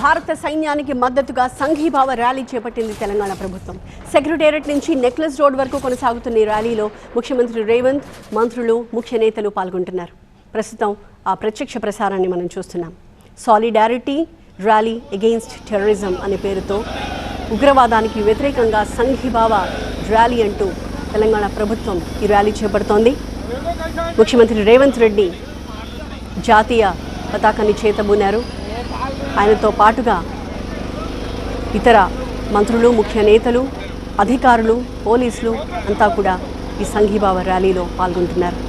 భారత సైన్యానికి మద్దతుగా సంఘీభావ ర్యాలీ చేపట్టింది తెలంగాణ ప్రభుత్వం. సెక్రటేరియట్ నుంచి నెక్లెస్ రోడ్ వరకు కొనసాగుతున్న ఈ ర్యాలీలో ముఖ్యమంత్రి రేవంత్, మంత్రులు, ముఖ్య నేతలు పాల్గొంటున్నారు. ప్రస్తుతం ఆ ప్రత్యక్ష ప్రసారాన్ని మనం చూస్తున్నాం. సాలిడారిటీ ర్యాలీ అగెయిన్స్ట్ టెర్రరిజం అనే పేరుతో ఉగ్రవాదానికి వ్యతిరేకంగా సంఘీభావ ర్యాలీ అంటూ తెలంగాణ ప్రభుత్వం ఈ ర్యాలీ చేపడుతోంది. ముఖ్యమంత్రి రేవంత్ రెడ్డి జాతీయ పతాకాన్ని చేతబూనారు. ఆయనతో పాటుగా ఇతర మంత్రులు, ముఖ్య నేతలు, అధికారులు, పోలీసులు అంతా కూడా ఈ సంఘీభావ ర్యాలీలో పాల్గొంటున్నారు.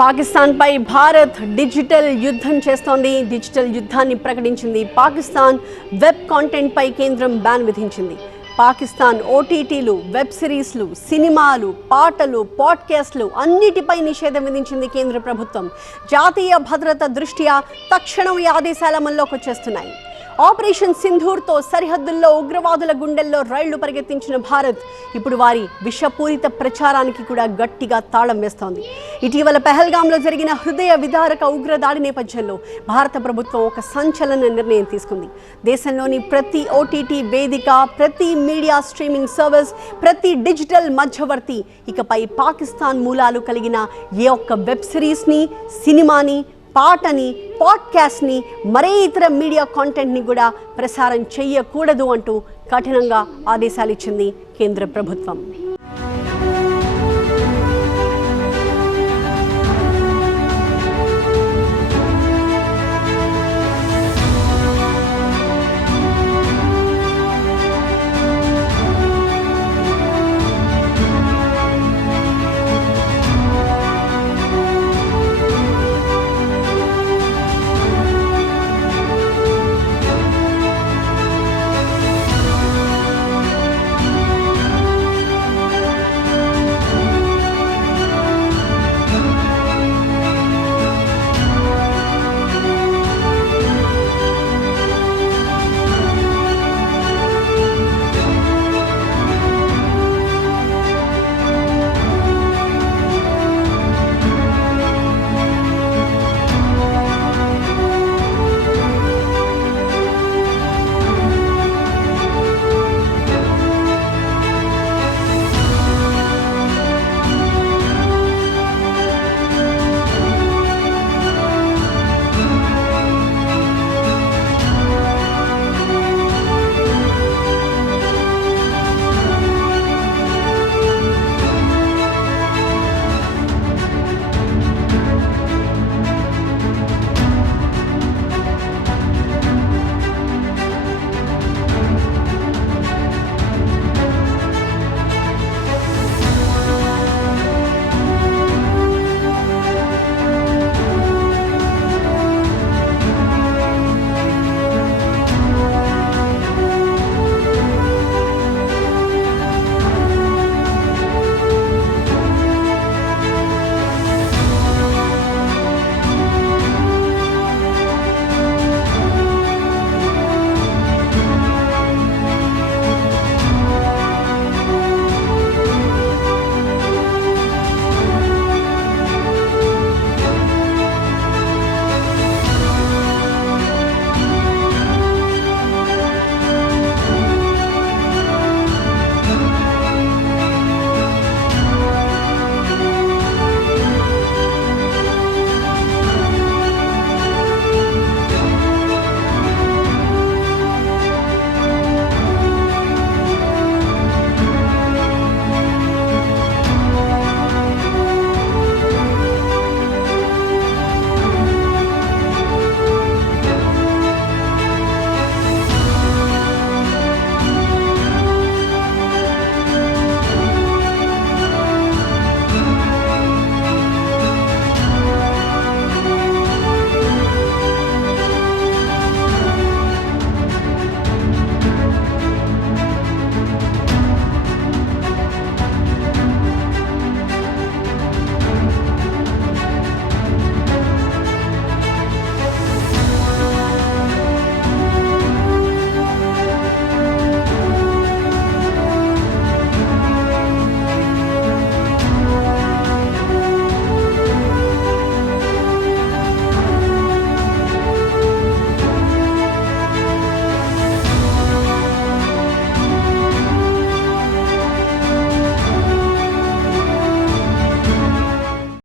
పాకిస్తాన్పై భారత్ డిజిటల్ యుద్ధం చేస్తోంది. డిజిటల్ యుద్ధాన్ని ప్రకటించింది. పాకిస్తాన్ వెబ్ కాంటెంట్పై కేంద్రం బ్యాన్ విధించింది. పాకిస్తాన్ ఓటీటీలు, వెబ్ సిరీస్లు, సినిమాలు, పాటలు, పాడ్కాస్ట్లు అన్నిటిపై నిషేధం విధించింది కేంద్ర ప్రభుత్వం. జాతీయ భద్రత దృష్ట్యా తక్షణం ఈ ఆదేశాలు అమల్లోకి వచ్చేస్తున్నాయి. ఆపరేషన్ సింధూర్తో సరిహద్దుల్లో ఉగ్రవాదుల గుండెల్లో రైళ్లు పరిగెత్తించిన భారత్ ఇప్పుడు వారి విషపూరిత ప్రచారానికి కూడా గట్టిగా తాళం వేస్తోంది. ఇటీవల పెహల్గాంలో జరిగిన హృదయ విదారక ఉగ్రదాడి నేపథ్యంలో భారత ప్రభుత్వం ఒక సంచలన నిర్ణయం తీసుకుంది. దేశంలోని ప్రతి ఓటీటీ వేదిక, ప్రతి మీడియా స్ట్రీమింగ్ సర్వీస్, ప్రతి డిజిటల్ మధ్యవర్తి ఇకపై పాకిస్తాన్ మూలాలు కలిగిన ఏ ఒక్క వెబ్ సిరీస్ని, సినిమాని, పాటని, పాడ్కాస్ట్ని, మరే ఇతర మీడియా కాంటెంట్ని కూడా ప్రసారం చేయకూడదు అంటూ కఠినంగా ఆదేశాలు ఇచ్చింది కేంద్ర ప్రభుత్వం.